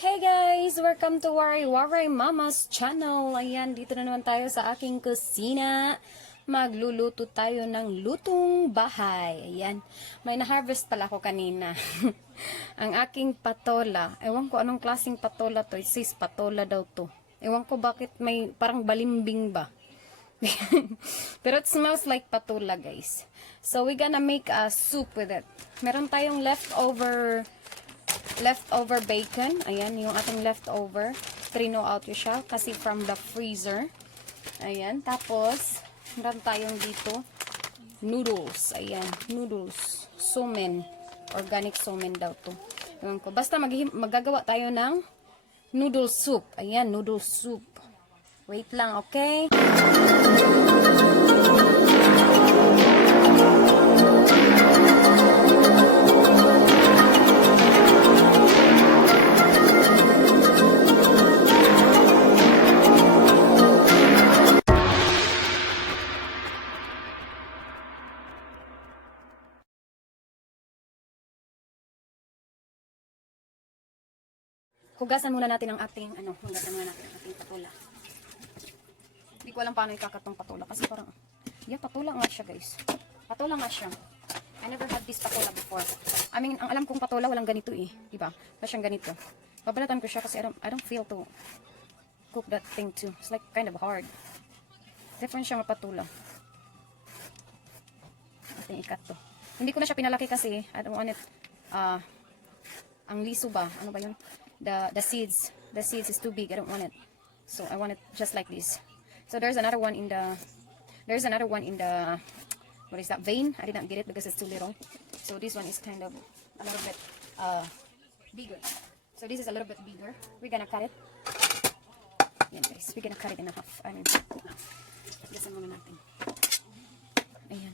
Hey guys! Welcome to Waray Mama's channel. Ayan, dito na naman tayo sa aking kusina. Magluluto tayo ng lutong bahay. Ayan, may na-harvest pala ako kanina. Ang aking patola. Ewan ko anong klaseng patola to. It says patola daw to. Ewan ko bakit may parang balimbing ba. Pero it smells like patula, guys. So we're gonna make a soup with it. Meron tayong leftover bacon. Ayan, yung ating leftover. Trino out yun siya kasi from the freezer. Ayan, tapos meron tayong dito noodles. Ayan, noodles. Sumen. Organic sumen daw to. Ayan ko. Basta magagawa tayo ng noodle soup. Ayan, noodle soup. Wait lang, okay? Hugasan muna natin ang ating, patula. Hindi ko alam paano ikakatong patula kasi parang, yeah, patula nga siya, guys. Patula nga siya. I never had this patula before. I mean, ang alam kong patula, walang ganito eh. Diba? Wala siyang ganito. Babalatan ko siya kasi I don't feel to cook that thing too. It's like kind of hard. Different siya patula. Ating ikat to. Hindi ko na siya pinalaki kasi I don't want it, ang liso ba? Ano ba yun? The seeds is too big. I don't want it. So I want it just like this. So there's another one in the what is that, vein? I did not get it because it's too little. So this one is kind of a little bit bigger. So this is a little bit bigger. We're gonna cut it. Yan guys, we're gonna cut it in half. I mean, gasan muna natin. Ayan.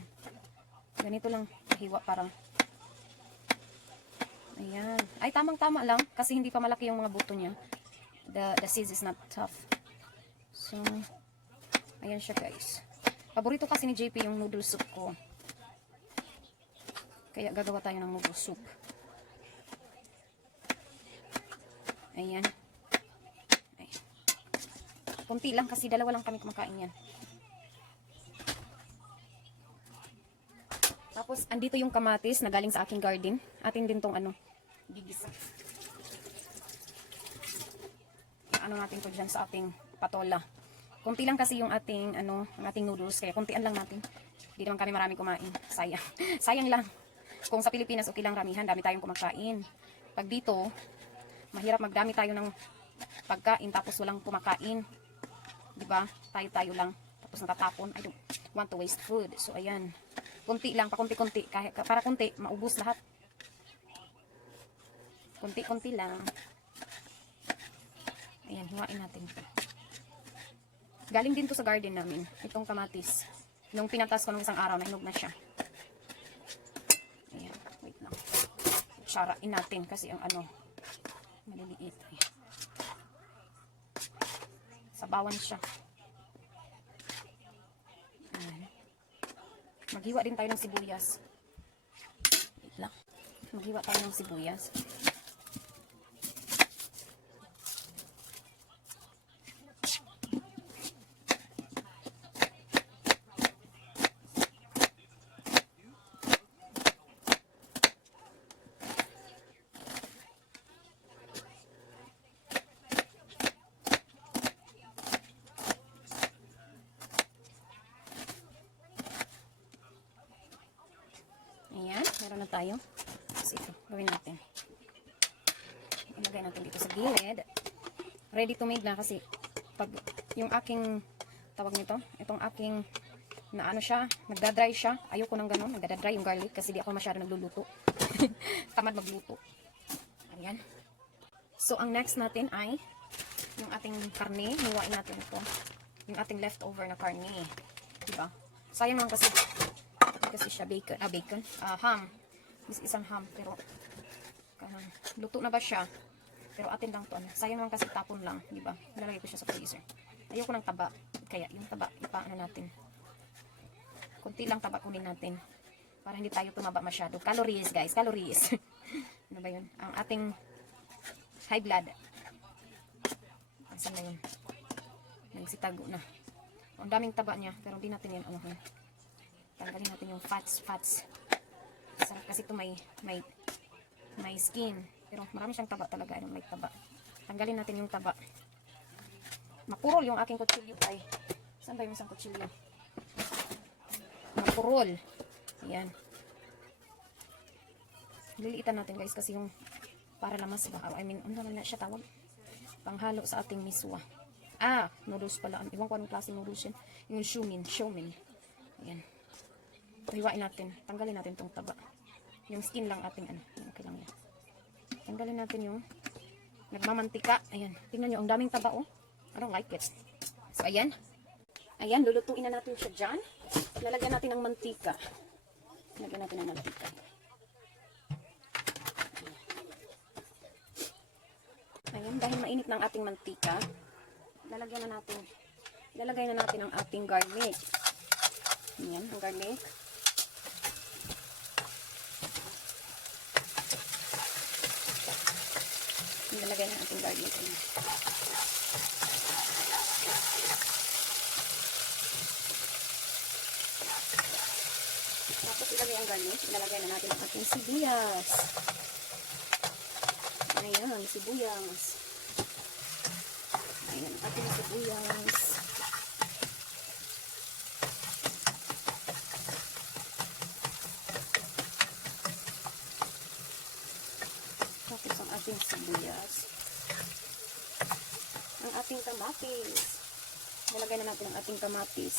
Ganito lang hiwa parang. Ayan. Ay, tamang-tama lang. Kasi hindi pa malaki yung mga buto niya. The seeds is not tough. So, ayan siya guys. Paborito kasi ni JP yung noodle soup ko. Kaya gagawa tayo ng noodle soup. Ayan. Ay. Kunti lang kasi dalawa lang kami kumakain yan. Tapos, andito yung kamatis na galing sa aking garden. Atin din tong gigisa. Ano natin to dyan sa ating patola. Kunti lang kasi yung ating, ang ating noodles. Kaya kuntian lang natin. Hindi naman kami marami kumain. Sayang. Sayang lang. Kung sa Pilipinas, okay lang ramihan. Dami tayong kumakain. Pag dito, mahirap magdami tayo ng pagkain tapos walang kumakain. Diba? Tayo-tayo lang. Tapos natatapon. I don't want to waste food. So, ayan. Kunti lang, pakunti-kunti. Para kunti, maubos lahat. Kunti-kunti lang. Ayan, hiwain natin ito. Galing din to sa garden namin. Itong kamatis. Nung pinatas ko nung isang araw, nahinog na siya. Ayan, wait lang. Tsarain natin kasi ang maliliit. Ayan. Sabawan siya. Ayan. Maghiwa din tayo ng sibuyas. Wait lang. Maghiwa tayo ng sibuyas. Ayan, meron na tayo. Kasi ito, gawin natin. Ilagay natin dito sa gilid. Ready to made na kasi pag yung aking tawag nito, itong aking siya, nagda-dry siya. Ayoko nang ganun, nagda-dry yung garlic kasi di ako masyado nagluluto. Tamad magluto. Ayan. So, ang next natin ay yung ating karne. Hiwain natin ito. Yung ating leftover na karne. Diba? Sayang lang kasi siya ham. This isang ham pero luto na ba siya? Pero atin lang to. Sayang naman kasi tapon lang, di ba? Nilalagay ko siya sa freezer. Ayoko ng taba. Kaya yung taba ipaano natin. Kunti lang taba kunin natin para hindi tayo tumaba masyado. Calories, guys, calories. Ano ba 'yun? Ang ating high blood. Asan na yun? Nagsitago na. Ang daming taba niya, pero hindi natin yan, ano, tanggalin natin yung fats. Sarap kasi ito may skin. Pero marami siyang taba talaga, may taba. Tanggalin natin yung taba. Mapurol yung aking kutsilyo ay. Saan ba yung isang kutsilyo? Mapurol. Ayan. Liliitan natin guys kasi yung para lamas ba? I mean, ano naman na siya tawag? Panghalo sa ating miswa. Noodles pala. Iwan ko anong klase noodles yan. Yung shumin. Ayan. Hiwain natin. Tanggalin natin tong taba. Yung skin lang ating ano. Okay lang yan. Tanggalin natin yung nagmamantika. Ayan. Tingnan nyo. Ang daming taba oh. I don't like it. So, ayan. Ayan. Lulutuin na natin siya dyan. Lalagyan natin ng mantika. Lalagyan natin ng mantika. Ayan. Dahil mainit na ang ating mantika, ilalagay na natin ang ating garlic. Ayan. Ang garlic. Ilalagay na natin garlic. Tapos ilagay ang garlic. Ilalagay na natin ang ating sibuyas. Ayan, sibuyas. Ayan, ang ating sibuyas. Tapos ang ating sibuyas. Ang ating kamatis. Nalagay na natin ang ating kamatis.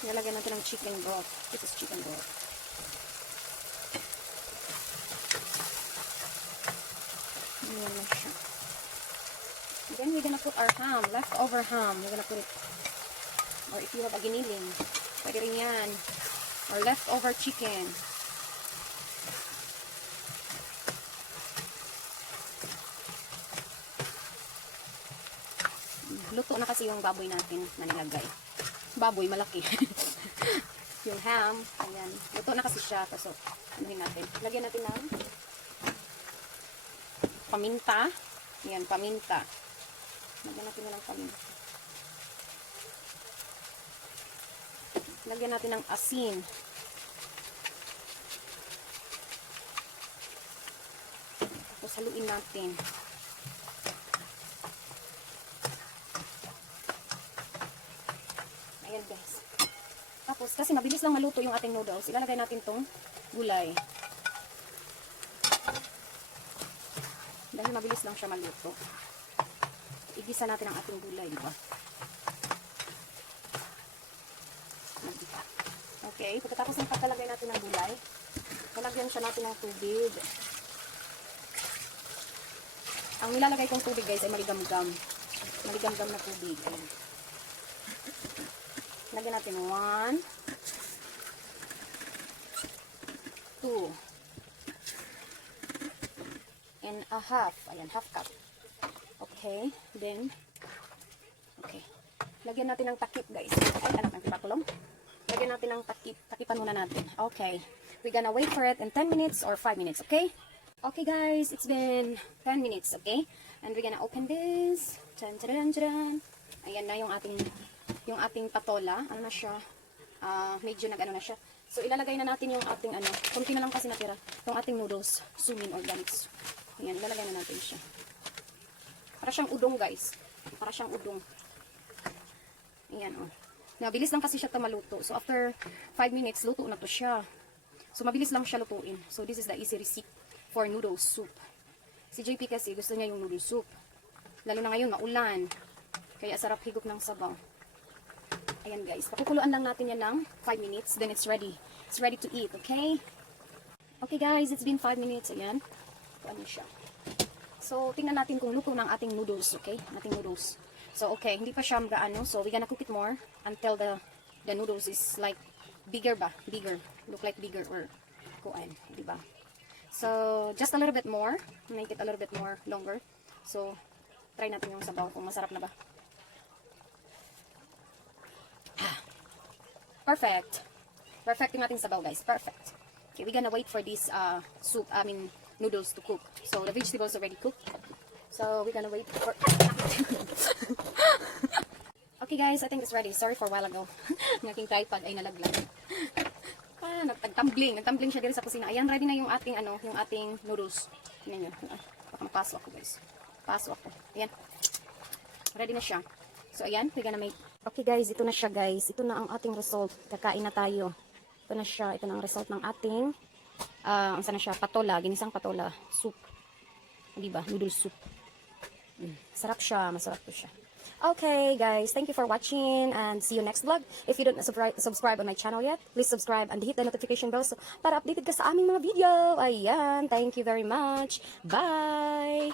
Nalagyan natin ng chicken broth. This is chicken broth. Ayan na siya. Then we're gonna put our ham, leftover ham. We're gonna put it, or if you have a giniling, pwede rin yan. Or leftover chicken. Luto na kasi yung baboy natin na nilagay. Baboy, malaki. Yung ham, ayan. Luto na kasi siya. So, anuhin natin. Lagyan natin ng paminta. Ayan, paminta. Lagyan natin ng paminta. Lagyan natin ng asin. Tapos haluin natin. Ayan guys. Tapos, kasi mabilis lang maluto yung ating noodles, ilalagay natin tong gulay. Dahil mabilis lang siya maluto. Igisa natin ang ating gulay, diba? Okay, pagkatapos ng pagkalagay natin ng gulay, lalagyan siya natin ng tubig. Ang nilalagay kong tubig guys ay maligamgam. Maligamgam na tubig. Ayan. Lagyan natin 1, 2, and a half. Ayan, half cup. Okay, then, okay. Lagyan natin ng takip, guys. Ay, anak, ang pakulong. Lagyan natin ng takip. Takipan muna natin. Okay. We're gonna wait for it in 10 minutes or 5 minutes, okay? Okay, guys, it's been 10 minutes, okay? And we're gonna open this. Ayan na yung ating patola, ano na siya, medyo nag-ano na siya. So, ilalagay na natin yung ating, konti na lang kasi natira, yung ating noodles, sumin organics. Ayan, ilalagay na natin siya. Para siyang udong, guys. Para siyang udong. Ayan, oh. Mabilis lang kasi siya maluto. So, after 5 minutes, luto na to siya. So, mabilis lang siya lutuin. So, this is the easy recipe for noodle soup. Si JP kasi, gusto niya yung noodle soup. Lalo na ngayon, maulan. Kaya, sarap higop ng sabaw. Ayan guys, pakukuluan lang natin yan ng 5 minutes, then it's ready. It's ready to eat, okay? Okay guys, it's been 5 minutes, ayan. Ano siya. So, tingnan natin kung luto ng ating noodles, okay? Ating noodles. So, okay, hindi pa siya gaano, so we're gonna cook it more until the noodles is like bigger ba? Bigger. Look like bigger or kuan, di ba? So, just a little bit more. Make it a little bit more longer. So, try natin yung sabaw kung masarap na ba. Perfect. Perfect yung ating sabaw, guys. Perfect. Okay, we're gonna wait for this noodles to cook. So, the vegetables already cooked. So, we're gonna wait for... Okay, guys. I think it's ready. Sorry for a while ago. Ang aking tripod ay nalaglag. Nagtumbling. Nagtumbling siya dito sa kusina. Ayan, ready na yung ating, yung ating noodles. Tingnan nyo. Baka mapaso ako, guys. Paso ako. Ayan. Ready na siya. So, ayan. We're gonna make... Okay guys, ito na siya guys. Ito na ang ating result. Kakain na tayo. Ito na siya. Ito na ang result ng ating ang sana siya, patola, ginisang patola soup. Diba? Noodle soup. Sarap siya, masarap to siya. Okay guys, thank you for watching and see you next vlog. If you don't subscribe on my channel yet, please subscribe and hit the notification bell so para updated ka sa aming mga video. Ayan, thank you very much. Bye!